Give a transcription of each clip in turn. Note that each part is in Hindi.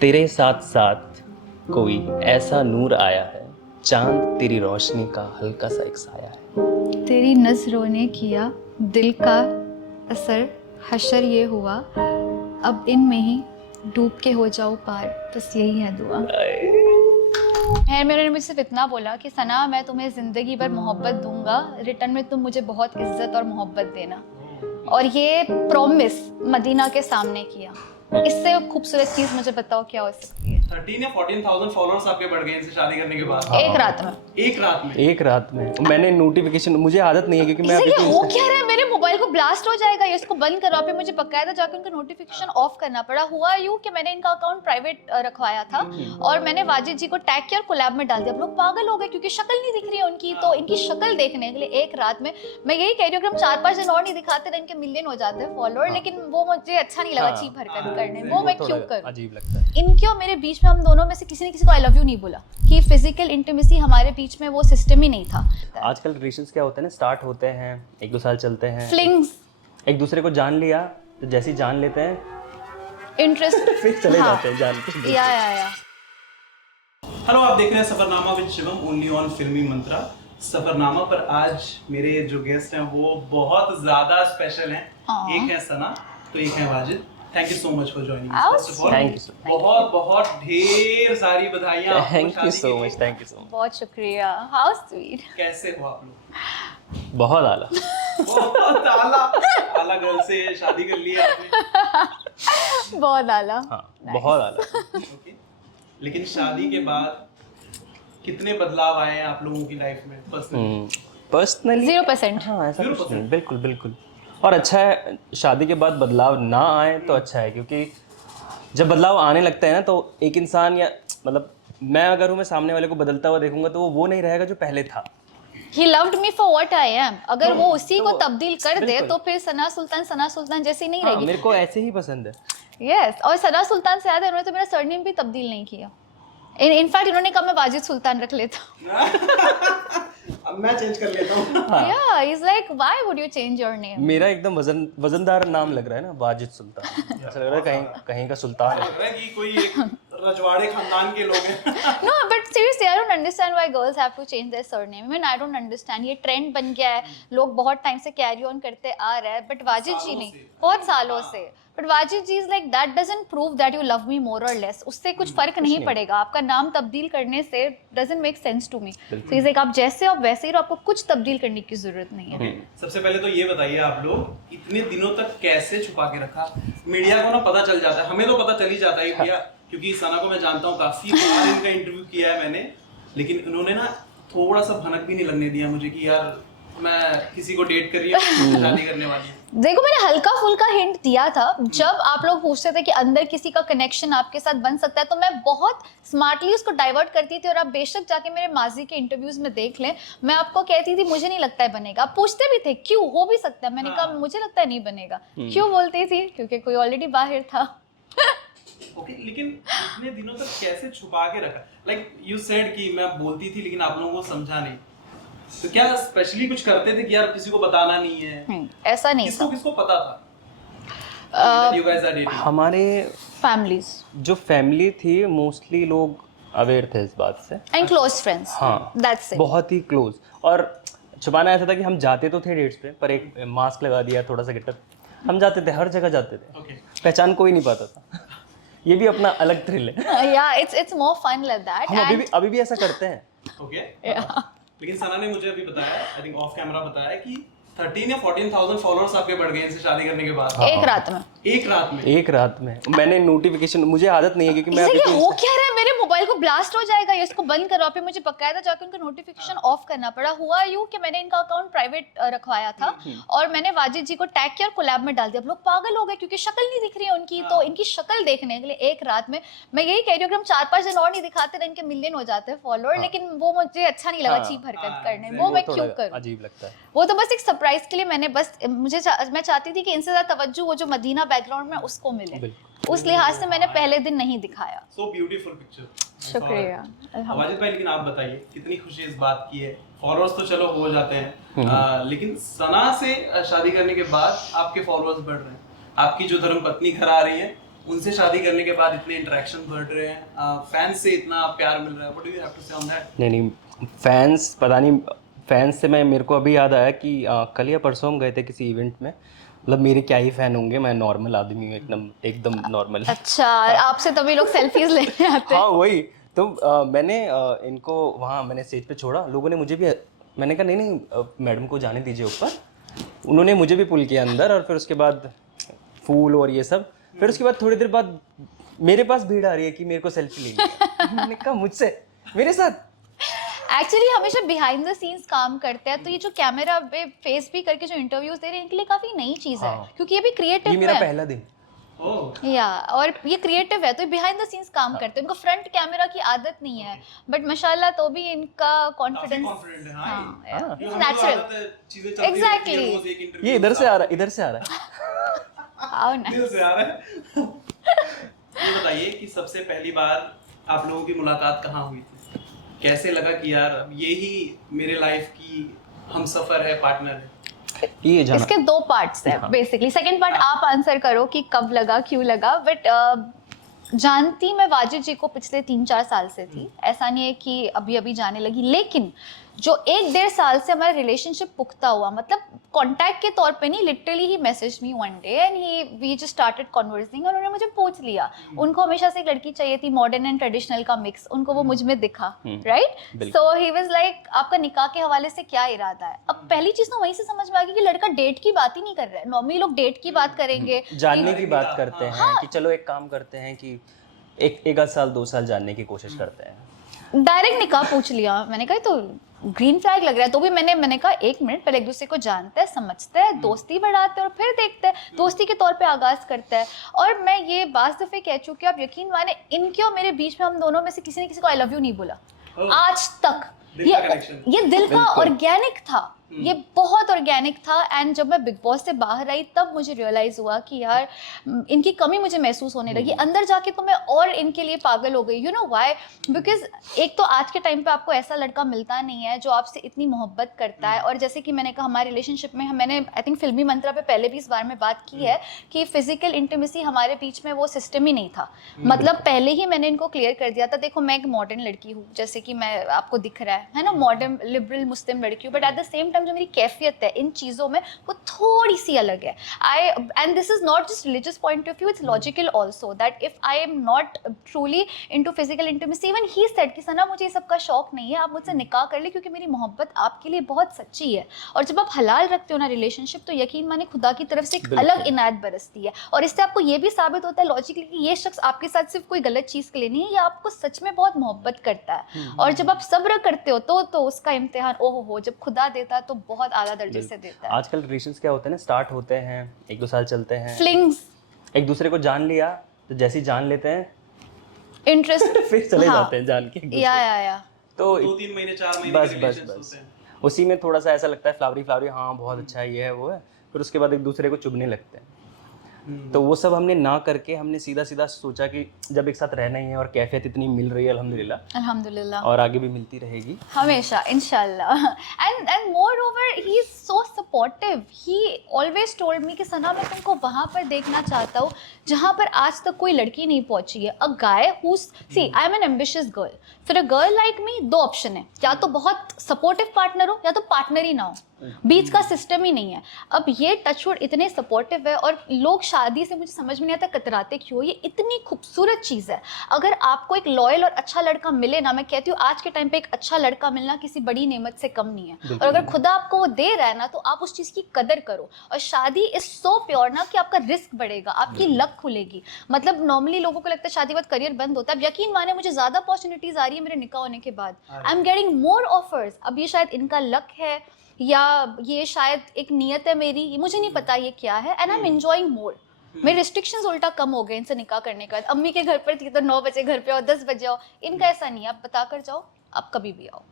तेरे साथ साथ कोई ऐसा नूर आया है, चांद तेरी रोशनी का हल्का सा एक साया है। तेरी नज़रों ने किया दिल का असर, हशर ये हुआ, अब इनमें ही डूब के हो जाओ पार, बस यही है दुआ। है मेरे मुझे सिर्फ इतना बोला कि सना मैं तुम्हें ज़िंदगी भर मोहब्बत दूंगा, रिटर्न में तुम मुझे बहुत इज्जत और मोहब्बत देना। और ये प्रॉमिस मदीना के सामने किया। इससे खूबसूरत चीज़ मुझे बताओ क्या हो सकती है। 13 या 14,000 फॉलोअर्स आपके बढ़ गए इनसे शादी करने के बाद। एक रात में। एक रात में। एक रात में मैंने नोटिफिकेशन, मुझे आदत नहीं है क्योंकि मैं इससे अभी ये हो क्या रहा है, मेरे मोबाइल को ब्लास्ट हो जाएगा, ये इसको बंद करो। पे मुझे बकायदा जाकर उनका नोटिफिकेशन ऑफ करना पड़ा। हुआ यूं कि मैंने इनका अकाउंट प्राइवेट रखवाया था और मैंने वाजिद जी को टैग किया और कोलैब में डाल दिया। अब लोग पागल हो गए क्योंकि शक्ल नहीं दिख रही है उनकी, तो इनकी शक्ल देखने के लिए एक रात में मैं यही कह रही हूँ कि हम 4-5 दिन और नहीं दिखाते ना, इनके मिलियन हो जाते हैं फॉलोअर, लेकिन वो मुझे अच्छा नहीं लगा चीप हरकत करने, वो मैं क्यों करूँ। अजीब लगता है। इनके और मेरे बीच में हम दोनों में से किसी ने किसी को आई लव यू नहीं बोला, कि फिजिकल इंटीमेसी हमारे बीच में वो सिस्टम ही नहीं था। आजकल रिलेशंस क्या होते हैं ना, स्टार्ट होते हैं 1-2 साल चलते हैं, फ्लिंग्स, एक दूसरे को जान लिया तो जैसे ही जान लेते हैं इंटरेस्ट फिर चले जाते हैं जान के। या हेलो, आप देख रहे हैं Safarnama with Shivam only on फिल्मी मंत्रा। सफरनामा पर आज मेरे जो गेस्ट हैं वो बहुत ज्यादा स्पेशल हैं। एक है सना तो एक है Wajid. Thank you so much for joining us. Thank you so much, बहुत बहुत ढेर सारी बधाइयां आपको थैंक यू शादी सो के मच, लिए। Thank you so much. बहुत शुक्रिया, हाउ स्वीट। कैसे हो आप लोग? बहुत आला। बहुत आला आला गर्ल से शादी कर ली आपने। बहुत आला। हाँ, बहुत आला। ओके। लेकिन शादी के बाद कितने बदलाव आए हैं आप लोगों की लाइफ में पर्सनली? पर्सनली 0%। हाँ, ऐसा कुछ 0%? नहीं, बिल्कुल बिल्कुल। और अच्छा है शादी के बाद बदलाव ना आए तो अच्छा है, क्योंकि जब बदलाव आने लगता है ना तो एक इंसान, या मतलब मैं अगर हूँ, मैं सामने वाले को बदलता हुआ देखूंगा तो वो नहीं रहेगा जो पहले था। He loved me for what I am। अगर वो उसी को तब्दील कर दे बिल्कुल। तो फिर सना सुल्तान जैसी नहीं हाँ, रहेगी। मेरे को ऐसे ही पसंद है। यस, और सना सुल्तान से ज्यादा इन्होंने तो मेरा सरनेम भी तब्दील नहीं किया। इनफैक्ट इन्होंने कहा मैं वाजिद सुल्तान रख लेता। अब मैं चेंज कर लेता हूँ। Yeah, he's like, why would you change your name? मेरा एकदम वजनदार नाम लग रहा है ना, वाजिद सुल्तान। ऐसा लग रहा है कहीं कहीं का सुल्तान है। लग रहा है कि कोई एक रजवाड़े खानदान के लोग हैं। No, but seriously, I don't understand why girls have to change their surname. I mean, I don't understand. ये ट्रेंड बन गया है, लोग बहुत टाइम से कैरी ऑन करते आ रहे हैं, बट वाजिद जी नहीं, बहुत सालों से। But Wajid ji is like that doesn't prove that you love me more और लेस। उससे कुछ फर्क नहीं पड़ेगा, आपका नाम तब्दील करने से doesn't make sense to me. So is like आप जैसे हो आप वैसे ही रहो, आपको कुछ तब्दील करने की जरूरत नहीं है। सबसे पहले तो ये बताइए, आप लोग इतने दिनों तक कैसे छुपा के रखा? मीडिया को ना पता चल जाता है, हमें तो पता चल ही जाता है भैया, क्योंकि सना को मैं जानता हूँ, काफी बार इनका इंटरव्यू किया है मैंने, लेकिन इन्होंने ना थोड़ा सा भनक भी नहीं लगने दिया मुझे कि यार मैं किसी को डेट कर रही हूँ, शादी करने वाली हूँ। देखो, मैंने हल्का फुल्का हिंट दिया था जब आप लोग पूछते थे कि अंदर किसी का कनेक्शन आपके साथ बन सकता है, तो मैं बहुत स्मार्टली उसको डाइवर्ट करती थी। और आप बेशक जाके मेरे माजी के इंटरव्यूज में देख लें, मैं आपको कहती थी मुझे नहीं लगता है बनेगा। आप पूछते भी थे क्यों, हो भी सकता है, मैंने कहा मुझे लगता है नहीं बनेगा। क्यों बोलती थी? क्योंकि कोई ऑलरेडी बाहर था। ओके, लेकिन इतने दिनों तक कैसे छुपा के रखा? लाइक यू सेड कि मैं बोलती थी लेकिन आप लोगों को समझा नहीं, तो क्या स्पेशली कुछ करते थे कि यार किसी को बताना नहीं है? ऐसा नहीं किसको था। किसको पता था you guys are dating? हमारे फैमिलीज जो फैमिली थी मोस्टली लोग अवेयर थे इस बात से। And close friends. हाँ, दैट्स इट। बहुत ही क्लोज। और छुपाना ऐसा था कि हम जाते तो थे डेट्स पे, पर एक मास्क लगा दिया, थोड़ा सा गेटअप, हम जाते थे, हर जगह जाते थे। Okay. पहचान कोई नहीं पाता था। ये भी अपना अलग थ्रिल है। या it's more fun like that. हम अभी भी ऐसा करते हैं। Okay. लेकिन सना ने मुझे अभी बताया, आई थिंक ऑफ कैमरा बताया कि 13 या 14,000 फॉलोअर्स आपके बढ़ गए इनसे शादी करने के बाद। एक रात में। एक रात में। एक रात में मैंने नोटिफिकेशन, मुझे आदत नहीं है क्योंकि मैं इससे अभी ये हो क्या रहा है, मेरे मोबाइल को ब्लास्ट हो जाएगा, ये इसको बंद करो। पे मुझे बकायदा जाकर उनका नोटिफिकेशन ऑफ करना पड़ा। हुआ यूं कि मैंने इनका अकाउंट प्राइवेट रखवाया था और मैंने वाजिद जी को टैग किया और कोलैब में डाल दिया। अब लोग पागल हो गए क्योंकि शक्ल नहीं दिख रही है उनकी, तो इनकी शक्ल देखने के लिए एक रात में मैं यही कह रही हूँ कि हम 4-5 दिन और नहीं दिखाते ना, इनके मिलियन हो जाते हैं फॉलोअर, लेकिन वो मुझे अच्छा नहीं लगा चीप हरकत करने, वो मैं क्यों करूँ। अजीब लगता है। वो तो बस एक सरप्राइज के लिए मैंने बस मैं चाहती थी कि इनसे ज्यादा तवज्जो वो जो मदीना बैकग्राउंड में उसको मिले, उस लिहाज से मैंने पहले दिन नहीं दिखाया। So beautiful picture. शुक्रिया। वाजिद भाई, लेकिन आप बताइए कितनी खुशी इस बात की है? फॉलोअर्स तो चलो हो जाते हैं, लेकिन सना से शादी करने के बाद आपके फॉलोअर्स बढ़ रहे हैं, आपकी जो धर्मपत्नी घर आ रही है उनसे शादी करने के बाद इतने इंटरेक्शन बढ़ रहे हैं, फैंस से इतना प्यार मिल रहा है, what do you have to say on that? नहीं, फैंस पता नहीं, फैंस से मैं मेरे को अभी याद आया कि कल या परसों हम गए थे किसी इवेंट में, मतलब मेरे क्या ही फ़ैन होंगे, मैं नॉर्मल आदमी हूँ, एकदम नॉर्मल। अच्छा, आपसे तभी लोग सेल्फीज लेने आते हैं। हाँ वही तो मैंने इनको वहाँ मैंने स्टेज पे छोड़ा, लोगों ने मुझे भी, मैंने कहा नहीं मैडम को जाने दीजिए ऊपर, उन्होंने मुझे भी पुल किया अंदर, और फिर उसके बाद फूल और ये सब, फिर उसके बाद थोड़ी देर बाद मेरे पास भीड़ आ रही है कि मेरे को सेल्फी लेनी है। मैंने कहा मुझसे, मेरे साथ? एक्चुअली हमेशा बिहाइंड द सीन्स काम करते हैं, तो ये जो कैमरा पे फेस भी करके जो इंटरव्यूज दे रहे हैं इनके लिए काफी नई चीज है, हाँ। क्योंकि ये भी ये क्रिएटिव मेरा है। पहला दिन। ओह, या और ये क्रिएटिव है, तो ये बिहाइंड द सीन्स काम करते हैं, उनको फ्रंट कैमरा की आदत नहीं है, बट माशाल्लाह तो भी इनका काफी कॉन्फिडेंस कॉन्फिडेंट है। हाँ, हाँ। ये नेचुरल। चीजें चलती रहती हैं, Exactly. रोज एक इंटरव्यू ये इधर से आ रहा है, इधर से आ रहा है। How nice. दिल से आ रहा है। ये बताइए कि सबसे पहली बार आप लोगों की मुलाकात कहाँ हुई थी? कैसे लगा कि यार अब ये ही मेरे लाइफ की हमसफर है, पार्टनर है? ये जाना इसके दो पार्ट्स है हाँ। बेसिकली। सेकंड पार्ट आप आंसर करो कि कब लगा, क्यों लगा, बट जानती मैं वाजिद जी को पिछले 3-4 साल से थी, ऐसा नहीं है कि अभी अभी जाने लगी, लेकिन जो 1-1.5 साल से हमारा रिलेशनशिप पुख्ता हुआ, मतलब कांटेक्ट के तौर पे नहीं, लिटरली ही message me one day and we just started conversing, और उन्होंने मुझे पूछ लिया, उनको हमेशा से एक लड़की चाहिए थी, मॉडर्न एंड ट्रेडिशनल का मिक्स, उनको वो मुझ में दिखा, right? So he was like आपका निकाह के हवाले से क्या इरादा है? अब पहली चीज तो वहीं से समझ में आ गई कि लड़का डेट की बात ही नहीं कर रहा है। नॉर्मली लोग डेट की बात करेंगे, जानने की बात करते हैं कि चलो एक काम करते हैं कि एक आध साल 2 साल जानने की कोशिश करते हैं। डायरेक्ट निकाह पूछ लिया। मैंने कहा तो ग्रीन फ्लैग लग रहा है, तो भी मैंने कहा 1 मिनट पहले एक दूसरे को जानते हैं, समझते हैं, दोस्ती बढ़ाते हैं और फिर देखते हैं, दोस्ती के तौर पे आगाज करते हैं। और मैं ये बात दफे कह चुकी हूँ, आप यकीन माने इनके और मेरे बीच में हम दोनों में से किसी ने किसी को आई लव यू नहीं बोला आज तक। दिल का connection। ये दिल का ऑर्गेनिक था, ये बहुत ऑर्गेनिक था। एंड जब मैं बिग बॉस से बाहर आई तब मुझे रियलाइज हुआ कि यार इनकी कमी मुझे महसूस होने लगी। अंदर जाके तो मैं और इनके लिए पागल हो गई। You know why? बिकॉज एक तो आज के टाइम पे आपको ऐसा लड़का मिलता नहीं है जो आपसे इतनी मोहब्बत करता है। और जैसे कि मैंने कहा हमारे रिलेशनशिप में मैंने आई थिंक फिल्मी मंत्रा पे पहले भी इस बारे में बात की है कि फिजिकल इंटीमेसी हमारे बीच में वो सिस्टम ही नहीं था। मतलब पहले ही मैंने इनको क्लियर कर दिया था, देखो मैं एक मॉडर्न लड़की हूँ, जैसे कि मैं आपको दिख रहा है ना, मॉडर्न लिबरल मुस्लिम लड़की हूँ, but at the same time जो मेरी कैफियत है इन चीज़ों में वो थोड़ी सी अलग है। And this is not just religious point of view, it's logical also that if I am not truly into physical intimacy, even he said कि सना मुझे ये सब का शौक नहीं है, आप मुझसे निकाह कर ले क्योंकि मेरी मोहब्बत आपके लिए बहुत सच्ची है। और जब आप हलाल रखते हो ना रिलेशनशिप, तो यकीन माने खुदा की तरफ से एक अलग इनायत बरसती है। और इससे आपको ये भी साबित होता है लॉजिकली कि ये शख्स आपके साथ सिर्फ कोई गलत चीज़ के लिए नहीं है, या आपको सच में बहुत मोहब्बत करता है। और जब आप सब्र करते हो तो उसका इम्तिहान ओहो हो, जब खुदा देता है तो बहुत आला दर्जे से देता है। आजकल रिलेशंस क्या होते हैं ना, स्टार्ट होते हैं 1-2 साल चलते हैं, फ्लिंग्स, एक दूसरे को जान लिया तो जैसे ही जान लेते हैं इंटरेस्ट फिर चले जाते हैं जान के एक दूसरे या तो 2-3 महीने 4 महीने बस के बस रिलेशंस बस होते हैं। उसी में थोड़ा सा ऐसा लगता है फ्लावरी हाँ बहुत अच्छा है, ये है वो है, फिर उसके बाद एक दूसरे को चुभने लगते हैं। तो वो सब हमने ना करके हमने सीधा सोचा कि जब एक साथ रहना ही है और कैफियत इतनी मिल रही है अल्हम्दुलिल्लाह, और आगे भी मिलती रहेगी हमेशा इंशाल्लाह। And more over he is so supportive. He always told me कि सना मैं तुमको वहाँ पर देखना चाहता हूँ जहाँ पर आज तक कोई लड़की नहीं पहुँची है। A guy who see I am an ambitious girl, फिर a girl like me, 2 option है, या तो बहुत सपोर्टिव पार्टनर हो या तो पार्टनर ही ना हो, बीच का सिस्टम ही नहीं है। अब ये टचवुड इतने सपोर्टिव है और लोग शादी से मुझे समझ में नहीं आता कतराते क्यों। ये इतनी खूबसूरत चीज़ है। अगर आपको एक लॉयल और अच्छा लड़का मिले ना, मैं कहती हूँ आज के टाइम पे एक अच्छा लड़का मिलना किसी बड़ी नेमत से कम नहीं है। और अगर खुदा आपको वो दे रहा है ना, तो आप उस चीज़ की कदर करो। और शादी इज सो प्योर ना कि आपका रिस्क बढ़ेगा, आपकी लक खुलेगी। मतलब नॉर्मली लोगों को लगता है शादी के बाद करियर बंद होता है। अब यकीन माने मुझे ज़्यादा अपॉर्चुनिटीज़ आ रही है मेरे निकाह होने के बाद। I am getting more offers. अब ये शायद इनका लक है या ये शायद एक नियत है मेरी, ये मुझे नहीं पता ये क्या है। एंड आई एम एंजॉइंग मोर। मेरे रिस्ट्रिक्शंस उल्टा कम हो गए इनसे निकाह करने के बाद। अम्मी के घर पर थी तो 9 बजे घर पे आओ, 10 बजे आओ। इनका ऐसा नहीं है, आप बता कर जाओ, आप कभी भी आओ।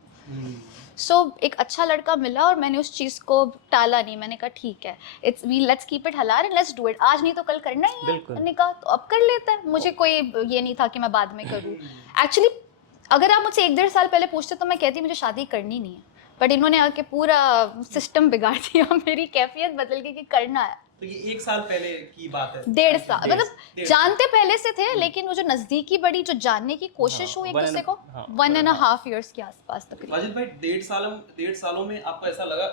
सो एक अच्छा लड़का मिला और मैंने उस चीज़ को टाला नहीं। मैंने कहा ठीक है, it's we let's keep it halal and let's do it. आज नहीं तो कल करना ही है निकाह, तो अब कर लेते हैं। मुझे कोई ये नहीं था कि मैं बाद में करूँ। एक्चुअली अगर आप मुझसे 1-1.5 साल पहले पूछते तो मैं कहती मुझे शादी करनी नहीं है, बट इन्होंने आके पूरा सिस्टम बिगाड़ दिया, मेरी कैफियत बदल गई कि करना है। तो ये 1 साल पहले की बात है। 1.5 साल मतलब डेढ़ जानते पहले से थे, लेकिन वो जो नजदीकी बढ़ी, जो जानने की कोशिश हुई एक दूसरे को, 1.5 years के आसपास तकरीबन। वाजिद भाई 1.5 सालों में आपको ऐसा लगा,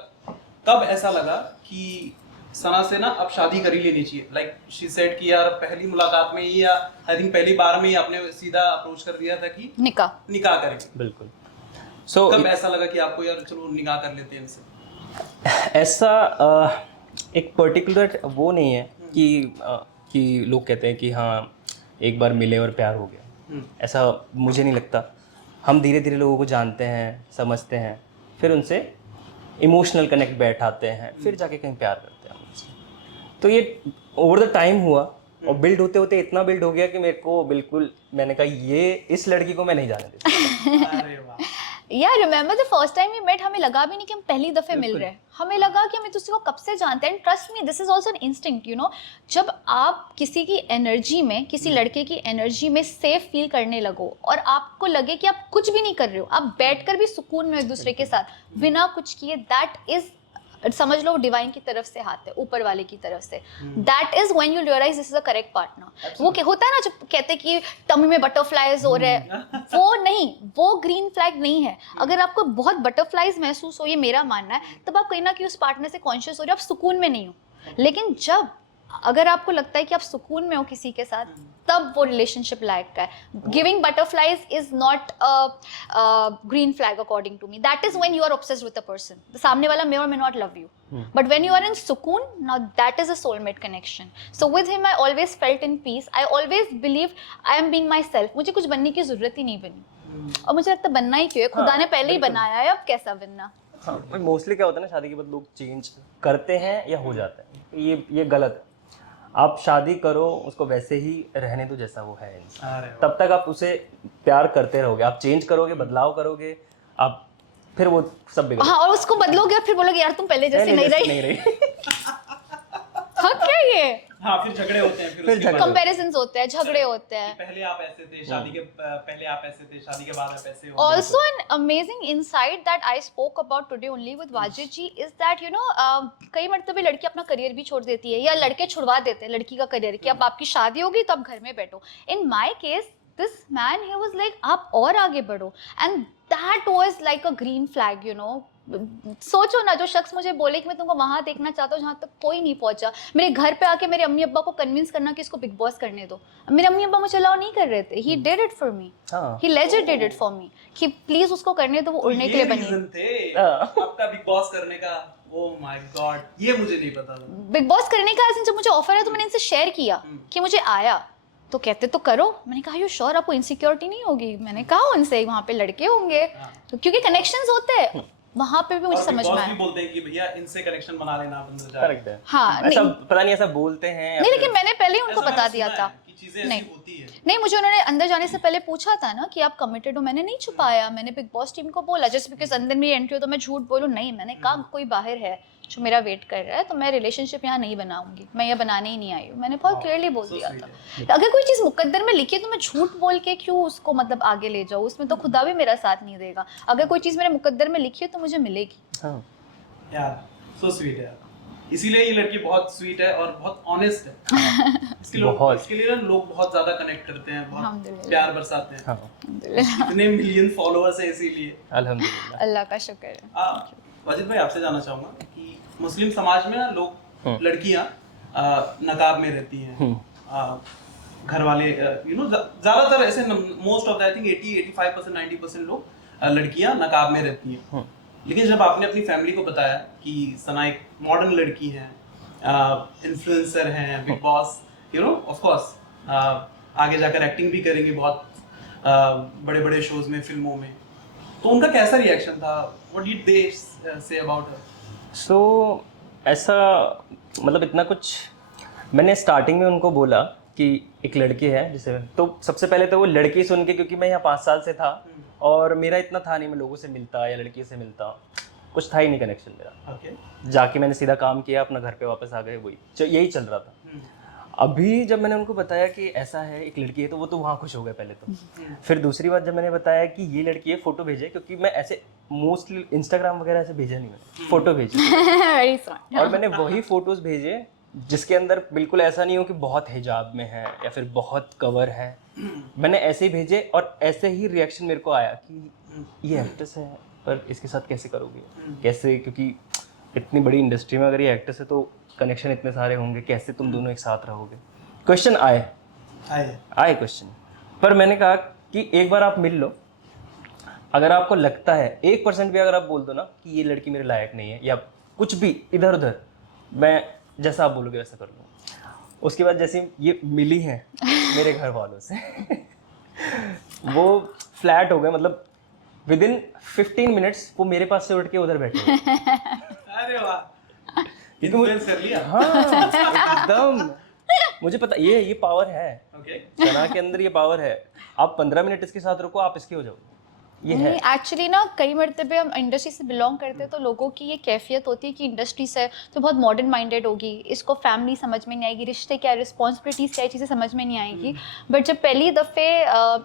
कब ऐसा लगा कि सना से ना अब शादी कर ही लेनी चाहिए? लाइक शी सेड कि यार पहली मुलाकात में ही या आई थिंक पहली बार में ही आपने सीधा अप्रोच कर दिया था कि निकाह करेंगे। बिल्कुल। कब ऐसा लगा कि आपको यार चलो निकाह कर लेते हैं इनसे? ऐसा एक पर्टिकुलर वो नहीं है कि लोग कहते हैं कि हाँ एक बार मिले और प्यार हो गया, ऐसा मुझे नहीं लगता। हम धीरे धीरे लोगों को जानते हैं, समझते हैं, फिर उनसे इमोशनल कनेक्ट बैठाते हैं, फिर जाके कहीं प्यार करते हैं उनसे। तो ये ओवर द टाइम हुआ और बिल्ड होते होते इतना बिल्ड हो गया कि मेरे को बिल्कुल, मैंने कहा ये इस लड़की को मैं नहीं जाने देता। अरे वाह। यार remember the first time we met, हमें लगा भी नहीं कि हम पहली दफे मिल रहे हैं, हमें लगा कि हम एक दूसरे को कब से जानते हैं। And trust me, this is also an instinct, you know. जब आप किसी की एनर्जी में, किसी लड़के की एनर्जी में सेफ फील करने लगो और आपको लगे कि आप कुछ भी नहीं कर रहे हो, आप बैठकर भी सुकून में एक दूसरे के साथ बिना कुछ किए, दैट इज, समझ लो डिवाइन की तरफ से हाथ है, ऊपर वाले की तरफ से। That is when you realise this is a correct partner. वो होता है ना जब कहते हैं कि टमी में बटरफ्लाइज हो रहे हैं, वो नहीं, वो ग्रीन फ्लैग नहीं है। अगर आपको बहुत बटरफ्लाइज महसूस हो, ये मेरा मानना है, तब आप कहीं ना कहीं उस पार्टनर से कॉन्शियस हो रहे हो, आप सुकून में नहीं हो। लेकिन जब अगर आपको लगता है कि आप सुकून में हो किसी के साथ, तब वो रिलेशनशिप लायक का है। Giving butterflies is not green flag according to me. That is when you are obsessed with a person. सामने वाला मे और may not love you, but when you are in सुकून, now that is a soulmate connection. So with him I always felt in peace. I always believe I am being myself. मुझे कुछ बनने की जरूरत ही नहीं बनी, और मुझे लगता है बनना ही क्यों है, खुदा ने पहले ही बनाया है, अब कैसा बनना। हाँ, मोस्टली क्या होता है ना, शादी के बाद लोग चेंज करते हैं या हो जाते हैं, ये गलत है। आप शादी करो, उसको वैसे ही रहने दो जैसा वो है इंसान, तब तक आप उसे प्यार करते रहोगे। आप चेंज करोगे, बदलाव करोगे, आप फिर वो सब बिगड़। हाँ, और उसको बदलोगे फिर बोलोगे यार तुम पहले जैसे नहीं रही। हाँ क्या ये, हाँ फिर झगड़े होते हैं, फिर कंपैरिजंस होते हैं, झगड़े होते हैं। पहले आप ऐसे थे, शादी के पहले आप ऐसे थे, शादी के बाद आप ऐसे हो। Also an amazing insight that I spoke about today only with Wajid ji is that you know कई मर्तबे लड़की अपना करियर भी छोड़ देती है, या लड़के छुड़वा देते हैं लड़की का करियर कि अब आपकी शादी होगी तो अब घर में बैठो। In my case this man he was like आप और आगे बढ़ो, and that was like a green flag, you know। सोचो ना, जो शख्स मुझे बोले कि मैं तुमको वहां देखना चाहता हूँ जहाँ तक कोई नहीं पहुंचा, मेरे घर पे आके मेरे अम्मी अब्बा को कन्विंस करना कि इसको बिग बॉस करने दो। मेरे अम्मी अब्बा मुझे अलाउ नहीं कर रहे थे, he did it for me, he legit did it for me कि प्लीज उसको करने दो, वो उड़ने के लिए बनी। रीजन थे आपका बिग बॉस करने का? ओह माय गॉड, ये मुझे नहीं पता था। बिग बॉस करने का जब मुझे ऑफर है तो मैंने इनसे शेयर किया कि मुझे आया, तो कहते तो करो। मैंने कहा यू श्योर, आपको इनसिक्योरिटी नहीं होगी? मैंने कहा उनसे वहाँ पे लड़के होंगे, तो क्योंकि कनेक्शंस होते हैं वहाँ पे भी मुझे समझ में आया। बोलते हैं कि भैया इनसे कनेक्शन बना लेना आप अंदर जाके। करेक्ट है। हाँ, ऐसा पता नहीं, ऐसा बोलते हैं नहीं, लेकिन मैंने पहले ही उनको बता दिया था कि चीजें ऐसी होती है। नहीं, मुझे उन्होंने अंदर जाने से पहले पूछा था ना कि आप कमिटेड हो, मैंने नहीं छुपाया। मैंने बिग बॉस टीम को बोला, जस्ट बिकॉज अंदर मेरी एंट्री हो तो मैं झूठ बोलूं नहीं। मैंने कहा कोई बाहर है जो मेरा वेट कर रहा है, तो मैं रिलेशनशिप यहाँ नहीं बनाऊंगी, मैं ये बनाने ही नहीं आई हूँ। मैंने बहुत क्लियरली बोल दिया था। अगर कोई चीज़ मुकद्दर में लिखी है तो मैं झूठ बोल के क्यों उसको मतलब आगे ले जाऊँ, उसमें तो खुदा भी मेरा साथ नहीं देगा। अगर कोई चीज़ मेरे मुकद्दर में लिखी है तो मुझे मिलेगी। यार सो स्वीट है, इसीलिए ये लड़की बहुत स्वीट है और बहुत ऑनेस्ट है। इसके लिए लोग बहुत ज्यादा कनेक्ट करते हैं, बहुत प्यार बरसाते हैं। इतने मिलियन फॉलोअर्स हैं इसीलिए। अल्हम्दुलिल्लाह, अल्लाह का शुक्र है। वाजिद भाई आपसे जानना चाहूंगा कि मुस्लिम समाज में ना लोग लड़कियां नकाब में रहती हैं, घर वाले यू नो ज्यादातर ऐसे मोस्ट ऑफ आई थिंक 80-85% 90% लोग लड़कियां नकाब में रहती हैं। लेकिन जब आपने अपनी फैमिली को बताया कि सना एक मॉडर्न लड़की है, इन्फ्लुएंसर हैं, big boss you know of course आगे जाकर एक्टिंग भी करेंगे बहुत बड़े बड़े शोज में, फिल्मों में, तो उनका कैसा रिएक्शन था? What did they say about her? सो ऐसा मतलब इतना कुछ मैंने स्टार्टिंग में उनको बोला कि एक लड़की है जिसे, तो सबसे पहले तो वो लड़की सुन के, क्योंकि मैं यहाँ 5 साल से था और मेरा इतना था नहीं, मैं लोगों से मिलता या लड़की से मिलता, कुछ था ही नहीं कनेक्शन मेरा। जाके मैंने सीधा काम किया, अपना घर पे वापस आ गए, वही यही चल रहा था। अभी जब मैंने उनको बताया कि ऐसा है एक लड़की है, तो वो तो वहाँ खुश हो गए पहले तो। फिर दूसरी बात जब मैंने बताया कि ये लड़की है, फोटो भेजे, क्योंकि मैं ऐसे मोस्टली इंस्टाग्राम वगैरह ऐसे भेजा नहीं, मैंने फोटो भेजी और मैंने वही फोटोज भेजे जिसके अंदर बिल्कुल ऐसा नहीं हो कि बहुत हिजाब में है या फिर बहुत कवर है। मैंने ऐसे ही भेजे और ऐसे ही रिएक्शन मेरे को आया कि ये एक्ट्रेस है पर इसके साथ कैसे करोगे, कैसे, क्योंकि इतनी बड़ी इंडस्ट्री में अगर ये एक्ट्रेस है तो कनेक्शन इतने सारे होंगे, कैसे तुम दोनों एक साथ रहोगे। क्वेश्चन आए क्वेश्चन, पर मैंने कहा कि एक बार आप मिल लो, अगर आपको लगता है 1% भी अगर आप बोल दो ना कि ये लड़की मेरे लायक नहीं है या कुछ भी इधर उधर, मैं जैसा आप बोलोगे वैसा कर लूँगा। उसके बाद जैसे ये मिली है मेरे घर वालों से वो फ्लैट हो गए, मतलब विद इन 15 मिनट्स वो मेरे पास से उठ के उधर बैठे हुए। अरे वाह, इन्फ्लुएंस कर लिया। हाँ एकदम, मुझे पता ये पावर है, ओके। सना के अंदर ये पावर है। आप 15 मिनट इसके साथ रुको, आप इसके हो जाओ, ये है। एक्चुअली ना कई मरतबे हम इंडस्ट्री से बिलोंग करते हैं तो लोगों की ये कैफियत होती है कि इंडस्ट्री से तो बहुत मॉडर्न माइंडेड होगी, इसको फैमिली समझ में नहीं आएगी, रिश्ते क्या, रिस्पॉन्सिबिलिटीज़ क्या, चीज़ें समझ में नहीं आएगी। बट जब पहली दफ़े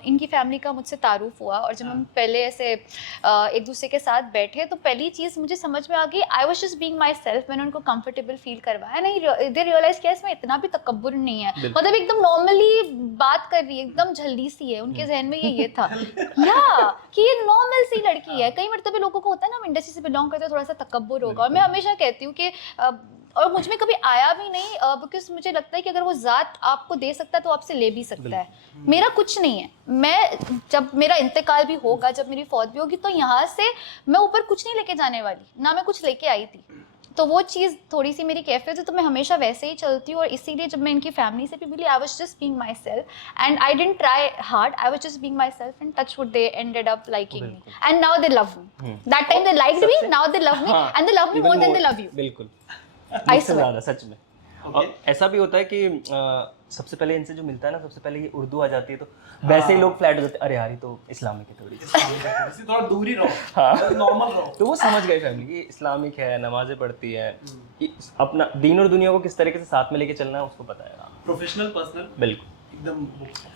इनकी फैमिली का मुझसे तारुफ हुआ और जब हम पहले ऐसे एक दूसरे के साथ बैठे तो पहली चीज़ मुझे समझ में आ गई, I was just being my self. मैंने उनको कंफर्टेबल फील करवाया, नहीं दे रियलाइज किया इसमें इतना भी तकब्बुर नहीं है, मतलब एकदम नॉर्मली बात कर रही है, एकदम जल्दी सी है। उनके जहन में ये था या कि ये नॉर्मल सी लड़की है। कई मरतबे लोगों को होता है ना, हम इंडस्ट्री से बिलोंग करते हैं, थोड़ा सा तकब्बुर होगा। और मैं हमेशा कहती हूँ कि और मुझ में कभी आया भी नहीं, बिकॉज मुझे लगता है कि अगर वो ज़ात आपको दे सकता है तो आपसे ले भी सकता है। मेरा कुछ नहीं है, मैं जब मेरा इंतकाल भी होगा, जब मेरी फौत भी होगी, तो यहाँ से मैं ऊपर कुछ नहीं लेके जाने वाली, ना मैं कुछ लेके आई थी। तो वो चीज़ थोड़ी सी मेरी कैफियत है, तो मैं हमेशा वैसे ही चलती हूँ। और इसीलिए जब मैं इनकी फैमिली से भी मिली, I was just being myself and I didn't try hard, I was just being myself and touch wood they ended up liking me and now they love me. That time they liked me, now they love me and they love me more than they love you. बिल्कुल, आई मुझसे ज़्यादा, सच में। Okay. और ऐसा भी होता है कि सबसे पहले इनसे जो मिलता है ना, सबसे पहले ये उर्दू आ जाती है तो वैसे ही लोग फ्लैट हो जाते हैं, अरे यार ये तो इस्लामिक है थोड़ी, इससे थोड़ा दूर ही रहो, हाँ। नॉर्मल रहो। तो वो समझ गए फैमिली कि इस्लामिक है, नमाजें पढ़ती है, अपना दीन और दुनिया को किस तरीके से साथ में लेके चलना है उसको पता है। प्रोफेशनल, पर्सनल, बिल्कुल एकदम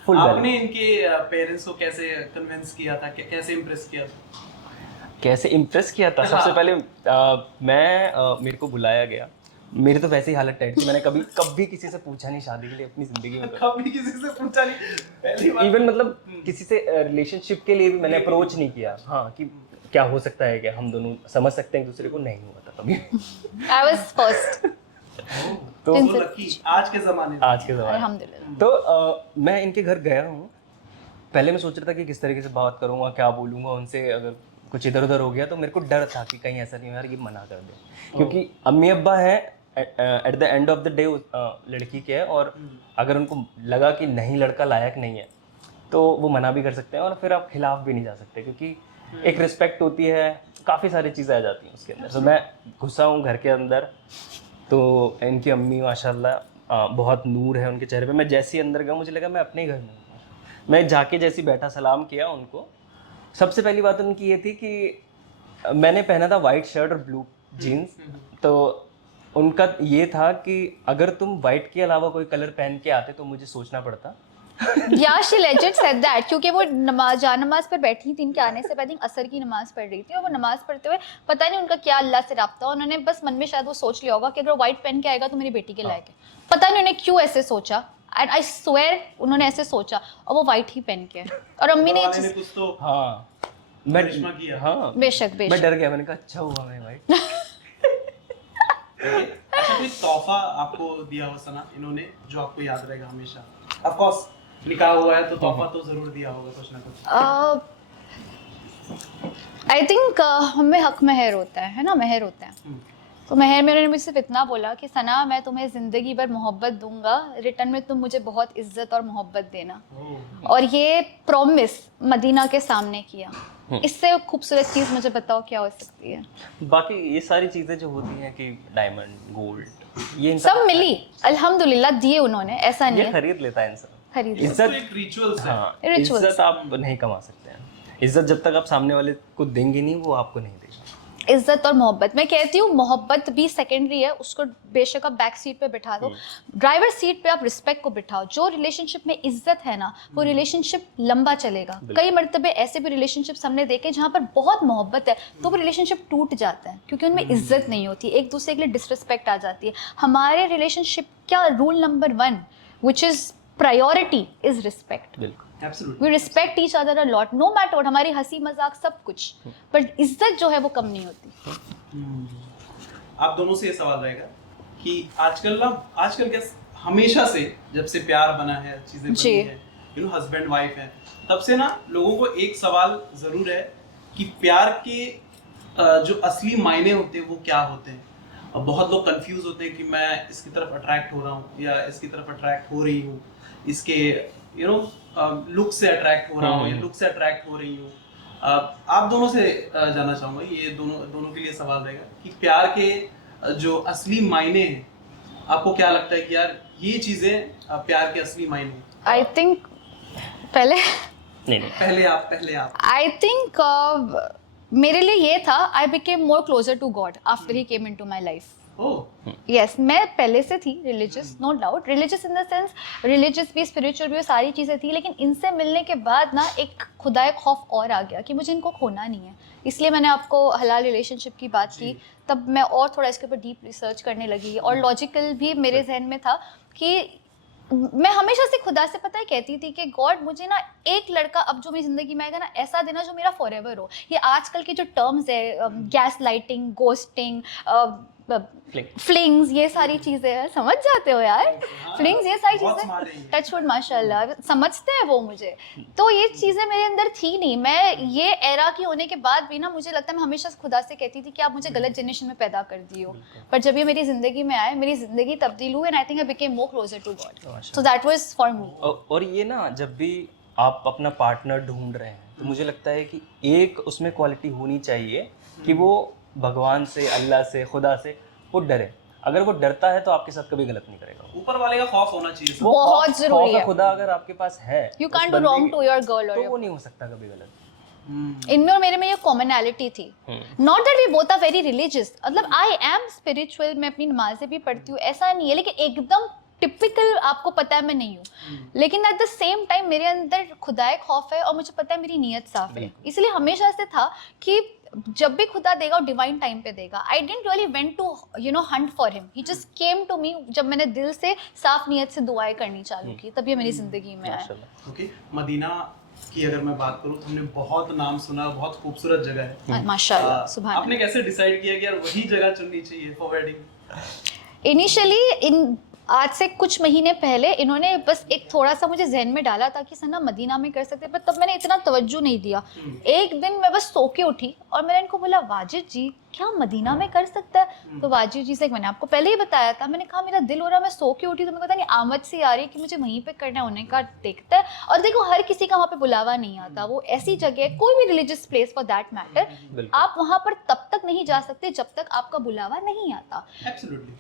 फुल। आपने इनके पेरेंट्स को कैसे कन्विंस किया था, कैसे इम्प्रेस किया था? कैसे इम्प्रेस किया था? सबसे पहले मेरे को बुलाया गया, मेरी तो वैसे ही हालत टाइट थी, मैंने कभी किसी से पूछा नहीं शादी के लिए अपनी जिंदगी में, कभी किसी से पूछा नहीं, पहली बार। इवन मतलब किसी से रिलेशनशिप के लिए भी मैंने अप्रोच नहीं किया, हाँ, कि क्या हो सकता है, क्या हम दोनों समझ सकते हैं एक दूसरे को, नहीं हुआ था कभी। आई वाज फर्स्ट, तो लकी आज के ज़माने में। अल्हम्दुलिल्लाह। तो मैं इनके घर गया हूँ, पहले मैं सोच रहा था कि किस तरीके से बात करूँगा, क्या बोलूँगा उनसे, अगर कुछ इधर उधर हो गया तो मेरे को डर था कि कहीं ऐसा नहीं हो यार ये मना कर दे, क्योंकि अम्मी अब्बा है at the end of the day लड़की के है, और अगर उनको लगा कि नहीं लड़का लायक नहीं है तो वो मना भी कर सकते हैं और फिर आप खिलाफ भी नहीं जा सकते, क्योंकि एक रिस्पेक्ट होती है, काफ़ी सारी चीज़ें आ जाती हैं उसके अंदर। तो मैं घुसा हूँ घर के अंदर, तो इनकी अम्मी माशाल्लाह बहुत नूर है उनके चेहरे पे। मैं जैसे ही अंदर गया मुझे लगा मैं अपने घर में हूँ। मैं जाके जैसे बैठा सलाम किया उनको, सबसे पहली बात उनकी ये थी कि मैंने पहना था वाइट शर्ट और ब्लू जीन्स, तो उनका ये था कि अगर तुम वाइट के अलावा कोई कलर पहन के आते तो मुझे सोचना पड़ता। या शी लेजेंड सेड दैट, क्योंकि वो नमाज पर बैठी थी इनके आने से पहले, असर की नमाज पढ़ रही थी, और वो नमाज पढ़ते हुए पता नहीं उनका क्या अल्लाह से राब्ता, उन्होंने बस मन में शायद वो सोच लिया होगा कि अगर व्हाइट पहन के आएगा तो मेरी बेटी के लायक है। पता नहीं उन्हें क्यों ऐसे सोचा, एंड आई स्वेयर उन्होंने ऐसे सोचा, और वो व्हाइट ही पहन के। और अम्मी ने कुछ तो हाँ बेशक मैं डर गया, मैंने कहा अच्छा हुआ मैं व्हाइट। अच्छा, कोई तोहफा आपको दिया हो सना इन्होंने जो आपको याद रहेगा हमेशा? ऑफ कोर्स निकाह हुआ है तो तोहफा तो जरूर दिया होगा कुछ ना कुछ। आई थिंक हमें हक महर होता है ना, महर होता है। तो महर में उन्होंने मुझे सिर्फ इतना बोला कि सना मैं तुम्हें ज़िंदगी भर मोहब्बत दूंगा, रिटर्न में तुम मुझे बहुत इज्जत और मोहब्बत देना। और ये प्रॉमिस मदीना के सामने किया। इससे खूबसूरत चीज़ मुझे बताओ क्या हो सकती है? बाकी ये सारी चीज़ें जो होती हैं कि डायमंड, गोल्ड, ये सब मिली अल्हम्दुलिल्लाह, दिए उन्होंने, ऐसा नहीं ये है खरीद लेता है इंसान। खरीद इज्जत एक रिचुअल्स है। हाँ, Rituals। इज्जत आप नहीं कमा सकते हैं। इज्जत जब तक आप सामने वाले को देंगे नहीं वो आपको नहीं देगा। इज्जत और मोहब्बत, मैं कहती हूँ मोहब्बत भी सेकेंडरी है, उसको बेशक आप बैक सीट पे बिठा दो, ड्राइवर सीट पे आप रिस्पेक्ट को बिठाओ। जो रिलेशनशिप में इज्जत है ना, वो रिलेशनशिप लंबा चलेगा। कई मर्तबे ऐसे भी रिलेशनशिप हमने देखे जहाँ पर बहुत मोहब्बत है तो वो रिलेशनशिप टूट जाता है क्योंकि उनमें इज्जत नहीं होती, एक दूसरे के लिए डिसरिस्पेक्ट आ जाती है। हमारे रिलेशनशिप का rule number 1 which is priority is respect. बिल्कुल absolutely. We respect each other a lot, no matter what, हमारी हंसी मजाक सब कुछ, पर इज्जत जो है वो कम नहीं होती। आप दोनों से ये सवाल रहेगा कि आजकल क्या, हमेशा से जब से प्यार बना है, चीजें बनी है, हस्बैंड वाइफ है, तब से ना लोगों को एक सवाल जरूर है कि प्यार के जो असली मायने होते हैं वो क्या होते हैं। अब बहुत लोग कंफ्यूज होते हैं कि मैं इसकी तरफ अट्रैक्ट हो रहा हूँ या इसकी तरफ अट्रैक्ट हो रही हूँ, इसके लुक से अट्रैक्ट हो रहा हूँ या लुक से अट्रैक्ट हो रही हूँ। आप दोनों से जानना चाहूंगा, ये दोनों के लिए सवाल रहेगा कि प्यार के जो असली मायने हैं, आपको क्या लगता है कि यार ये चीजें प्यार के असली मायने हैं? आई थिंक पहले नहीं पहले आप आई थिंक मेरे लिए ये था, I became more closer to God after he came into my life. Yes, मैं पहले से थी religious, no doubt, religious in the sense religious भी, स्पिरिचुअल भी, वो सारी चीज़ें थी, लेकिन इनसे मिलने के बाद ना एक खुदाए खौफ और आ गया कि मुझे इनको खोना नहीं है। इसलिए मैंने आपको हलाल रिलेशनशिप की बात की, तब मैं और थोड़ा इसके ऊपर डीप रिसर्च करने लगी और लॉजिकल भी मेरे जहन में था कि मैं हमेशा से खुदा से पता है कहती थी कि गॉड मुझे ना एक लड़का अब जो मेरी ज़िंदगी में आएगा ना ऐसा देना जो मेरा फॉरएवर हो। ये आजकल के जो टर्म्स है गैस लाइटिंग, गोस्टिंग, फ्लिंग्स, ये सारी चीज़ें हैं, समझ जाते हो यार, फ्लिंग्स ये सारी चीज़ें, टचवुड माशाल्लाह समझते हैं वो मुझे। तो ये चीज़ें मेरे अंदर थी नहीं। मैं ये एरा की होने के बाद भी ना मुझे लगता है मैं हमेशा खुदा से कहती थी कि आप मुझे गलत जनरेशन में पैदा कर दी हो, पर जब ये मेरी ज़िंदगी में आए मेरी ज़िंदगी तब्दील हुई and I think I became more closer to God, so that was for me. और ये ना जब भी आप अपना पार्टनर ढूंढ रहे हैं तो मुझे लगता है कि एक उसमें क्वालिटी होनी चाहिए कि वो भगवान से, अल्लाह से, खुदा से वो डरे। अगर वो डरता है तो आपके साथ कभी गलत नहीं करेगा। ऊपर वाले का खौफ होना चाहिए। वो बहुत जरूरी है। खुदा अगर आपके पास है, you can't do wrong to your girl, तो वो नहीं हो सकता कभी गलत। इनमें और मेरे में ये कॉमनैलिटी थी। Not that we both are very religious, मतलब आई एम स्पिरिचुअल, मैं अपनी नमाजें भी पढ़ती हूँ, ऐसा नहीं है, लेकिन एकदम टिपिकल आपको पता है मैं नहीं हूँ, लेकिन एट द सेम टाइम मेरे अंदर खुदाए खौफ है और मुझे पता है मेरी नीयत साफ है। इसलिए हमेशा से था कि जब भी खुदा देगा वो डिवाइन टाइम पे देगा। I didn't really went to hunt for him, he just came to me जब मैंने दिल से साफ नीयत से दुआएं करनी चालू की, तब ये मेरी जिंदगी में आया। ओके, मदीना की अगर मैं बात करूँ तो हमने बहुत नाम सुना, बहुत खूबसूरत जगह है माशाल्लाह, सुभान अल्लाह। आपने कैसे डिसाइड किया कि यार वही जगह चुननी चाहिए फॉर वेडिंग? इनिशियली आज से कुछ महीने पहले इन्होंने बस एक थोड़ा सा मुझे जहन में डाला था कि सना मदीना में कर सकते, पर तब मैंने इतना तवज्जो नहीं दिया। एक दिन मैं बस सो के उठी और मैंने इनको बोला वाजिद जी क्या मदीना में कर सकता है? तो वाजिद जी से मैंने आपको पहले ही बताया था, मैंने कहा मेरा दिल हो रहा है, मैं सो के उठी तो मेरे को पता नहीं आमद सी आ रही है कि मुझे वहीं पे करना है। उन्होंने कहा देखता है, और देखो हर किसी का वहाँ पे बुलावा नहीं आता, वो ऐसी जगह है, कोई भी religious place for that matter, आप वहाँ पर तब तक नहीं जा सकते जब तक आपका बुलावा नहीं आता।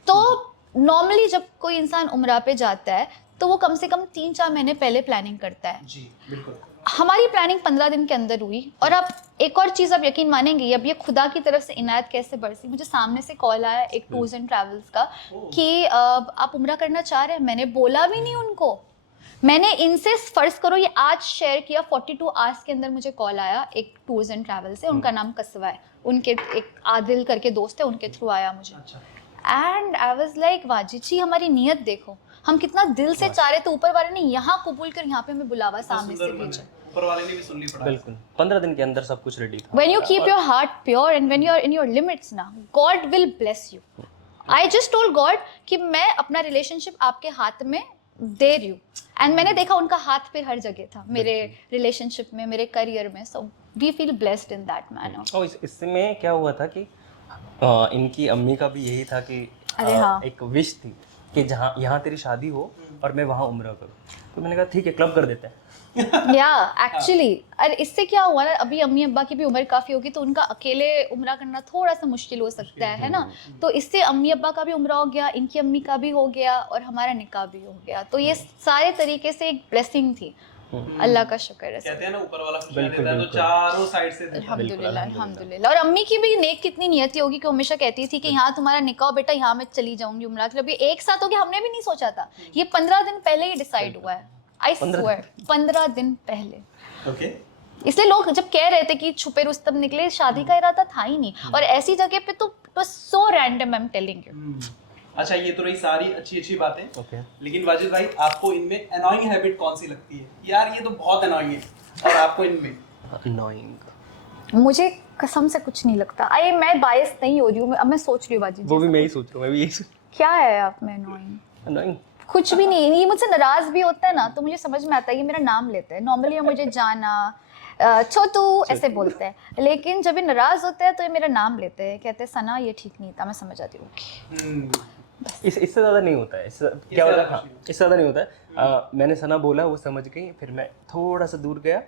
तो नॉर्मली जब कोई इंसान उम्रा पे जाता है तो वो कम से कम 3-4 महीने पहले प्लानिंग करता है। जी बिल्कुल। हमारी प्लानिंग 15 दिन के अंदर हुई। और अब एक और चीज़ आप यकीन मानेंगे, अब ये खुदा की तरफ से इनायत कैसे बरसी, मुझे सामने से कॉल आया एक टूर्स एंड ट्रैवल्स का कि आप उम्रा करना चाह रहे हैं। मैंने बोला भी नहीं उनको, मैंने इनसे फर्ज करो ये आज शेयर किया, 42 आवर्स के अंदर मुझे कॉल आया एक टूर्स एंड ट्रैवल से, उनका नाम कसवा है, उनके एक आदिल करके दोस्त है, उनके थ्रू आया मुझे। And I was like Wajid ji हमारी नीयत देखो, हम कितना दिल से चाह रहे थे, ऊपर वाले ने यहाँ कबूल कर यहाँ पे हमें बुलावा सामने से भेजा, ऊपर वाले ने भी सुन ली पड़ा। बिल्कुल 15 दिन के अंदर सब कुछ रेडी था। When you keep your heart pure and when you are in your limits ना, God will bless you. I just told God कि मैं अपना रिलेशनशिप आपके हाथ में दे रही हूँ, एंड मैंने देखा उनका हाथ पे हर जगह था, मेरे रिलेशनशिप में, मेरे करियर में, so we feel blessed in that manner. और इसमें क्या हुआ था कि इनकी अम्मी का भी यही था कि हाँ। एक विश थी कि जहाँ यहाँ तेरी शादी हो और मैं वहाँ उम्रा करूँ, तो मैंने कहा ठीक है क्लब कर देते हैं। या एक्चुअली और इससे क्या हुआ ना, अभी अम्मी अब्बा की भी उम्र काफ़ी होगी तो उनका अकेले उम्रा करना थोड़ा सा मुश्किल हो सकता है ना, तो इससे अम्मी अब्बा का भी उम्रा हो गया, इनकी अम्मी का भी हो गया और हमारा निकाह भी हो गया, तो ये सारे तरीके से एक ब्लेसिंग थी। अल्लाह का शुक्र है। कहते हैं ना ऊपर वाला खुशियां देता है, तो चारों साइड से देता है। अल्हम्दुलिल्लाह अल्हम्दुलिल्लाह। और अम्मी की भी नेक कितनी नियति होगी कि हमेशा कहती थी कि यहाँ तुम्हारा निकाह हो बेटा, यहाँ मैं चली जाऊंगी उम्रा के लिए। अभी एक साथ हो गया, हमने भी नहीं सोचा था, ये 15 दिन पहले ही डिसाइड हुआ है। आई स्वेयर 15 दिन पहले। ओके, इसलिए लोग जब कह रहे थे कि छुपे रुस्तम निकले, शादी का इरादा था ही नहीं। और ऐसी जगह पे तो so random, I am telling you. अच्छा ये तो रही सारी अच्छी बातें। ओके। लेकिन वाजिद भाई आपको इनमें अनोइंग हैबिट कौन सी लगती है? यार ये तो बहुत अनोइंग है। और आपको इनमें अनोइंग? मुझे कसम से कुछ नहीं लगता। मैं बायस नहीं हो रही हूँ, अब मैं सोच रही हूँ बाजी वो भी मैं ही सोच रहा हूँ, मैं भी यही क्या है आप में अनोइंग? अनोइंग कुछ भी नहीं। ये मुझसे नाराज भी होता है ना तो मुझे समझ में आता है, ये मेरा नाम लेते हैं। नॉर्मली ये मुझे जाना छोटू ऐसे बोलते हैं, लेकिन जब ये नाराज होते हैं तो ये मेरा नाम लेते हैं, कहते हैं सना ये ठीक नहीं था। मैं समझ आती हूँ। इससे ज़्यादा नहीं होता है। क्या होता है, हाँ, इससे ज़्यादा नहीं होता है। मैंने सना बोला, वो समझ गई, फिर मैं थोड़ा सा दूर गया।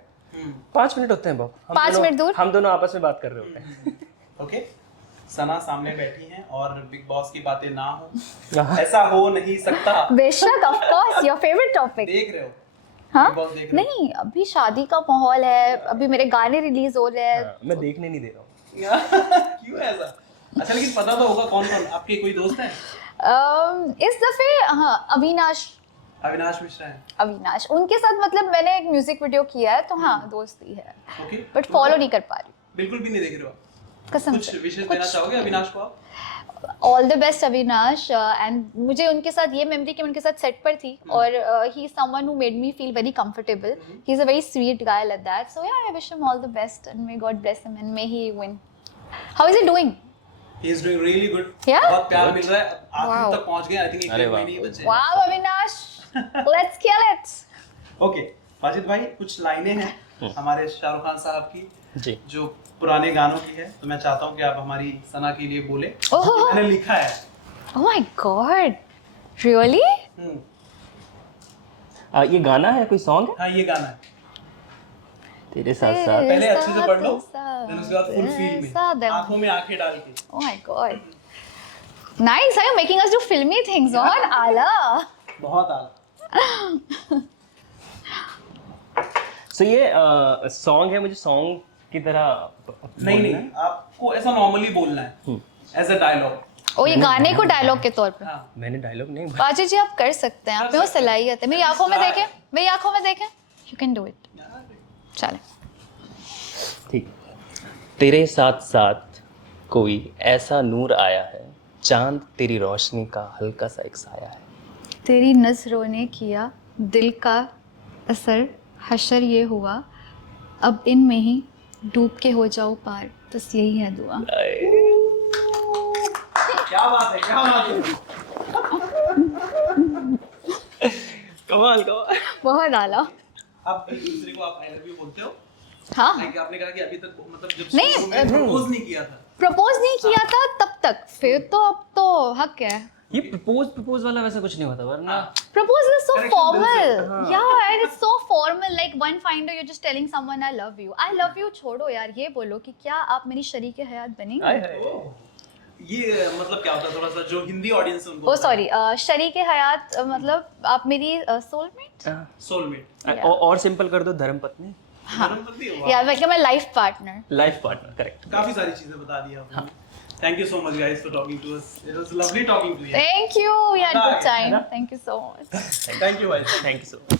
5 मिनट होते हैं बाप, 5 मिनट दूर हम दोनों आपस में बात कर रहे होते हैं। ओके, सना सामने बैठी हैं और बिग बॉस की बातें ना हो, ऐसा हो नहीं सकता। बेशक, of course, your favourite topic. देख रहे हो? हाँ Big Boss देख रहे हो? नहीं, अभी शादी का माहौल है, अभी मेरे गाने रिलीज हो रहे हैं। हाँ, मैं देखने नहीं दे रहा हूँ। क्यों ऐसा? अच्छा लेकिन पता तो होगा कौन कौन आपके कोई दोस्त हैं? इस दफे हाँ, अविनाश मिश्रा हैं। अविनाश उनके साथ, मतलब मैंने एक म्यूजिक वीडियो किया है तो हाँ दोस्ती है, ओके, बट फॉलो नहीं कर पा रही बिल्कुल भी नहीं देख रहे हो? कसम कुछ से। विशेष देना चाहोगे अविनाश को आप? All the best Avinash. And मुझे उनके साथ ये मेमोरी कि मैं उनके साथ सेट पर थी और he is someone who made me feel very comfortable. He is a very sweet guy like that, so yeah I wish him all the best and may God bless him and may he win. How is he doing? He is doing really good. Yeah? बहुत प्यार मिल रहा है, आखिर Wow. तक पहुंच गए। आई थिंक 1 महीने ही बचे हैं। Wow Avinash, let's kill it. Okay Wajid भाई, कुछ लाइनें हैं हमारे शाहरुख खान साहब की जी। जो पुराने गानों की है, तो मैं चाहता हूँ कि आप हमारी सना के लिए बोले। ओहो। मैंने लिखा है। Oh my God, really? ये गाना है, कोई सॉन्ग है? हाँ ये गाना है। तेरे साथ साथ। पहले अच्छे से पढ़ लो, फिर उसके बाद फुल फील में, आंखों में आंखें डाल के। Oh my god. Nice, are you making us do filmy things on? Ala. बहुत आला। सो ये सॉन्ग है, मुझे सॉन्ग की तरह नहीं, आपको ऐसा नॉर्मली बोलना है एज अ डायलॉग। ओ ये गाने को डायलॉग के तौर पे। हाँ मैंने डायलॉग नहीं बाजी जी आप कर सकते हैं, आप में वो सलाहियत है। मेरी आंखों में देखें, मेरी आंखों में देखें, यू कैन डू इट। चले ठीक। तेरे साथ साथ कोई ऐसा नूर आया है, चांद तेरी रोशनी का हल्का सा एक साया है। तेरी नजरों ने किया दिल का असर, हशर ये हुआ, अब इनमें ही डूब के हो जाओ पार, बस यही है दुआ। क्या बात है, क्या बात है। कमाल। बहुत आला। आप एक दूसरे को आप आई लव यू बोलते हो? हाँ लाइक आपने कहा कि अभी तक मतलब जब नहीं, शुरू में प्रपोज नहीं किया था। प्रपोज नहीं किया था तब तक, फिर तो अब तो हक है। ये प्रपोज वाला वैसा कुछ नहीं होता, वरना Proposal is so Correction formal. Yeah, and it's so formal. Like one finder, you're just telling someone I love you. I love you छोड़ो यार, ये बोलो कि क्या आप मेरी शरीके हयात बनेंगे? आय हाय। ये मतलब क्या होता है, थोड़ा सा जो हिंदी ऑडियंस है उनको। Oh sorry, शरीके हयात मतलब आप मेरी soulmate? सोलमेट। और सिंपल कर दो, धर्मपत्नी, Yeah, like my life partner. Life partner, correct. काफी सारी चीजें बता दी आपने। Thank you so much guys for talking to us. It was lovely talking to you. Thank you. We had a good time. Thank you so much. Thank you guys. Thank you so much.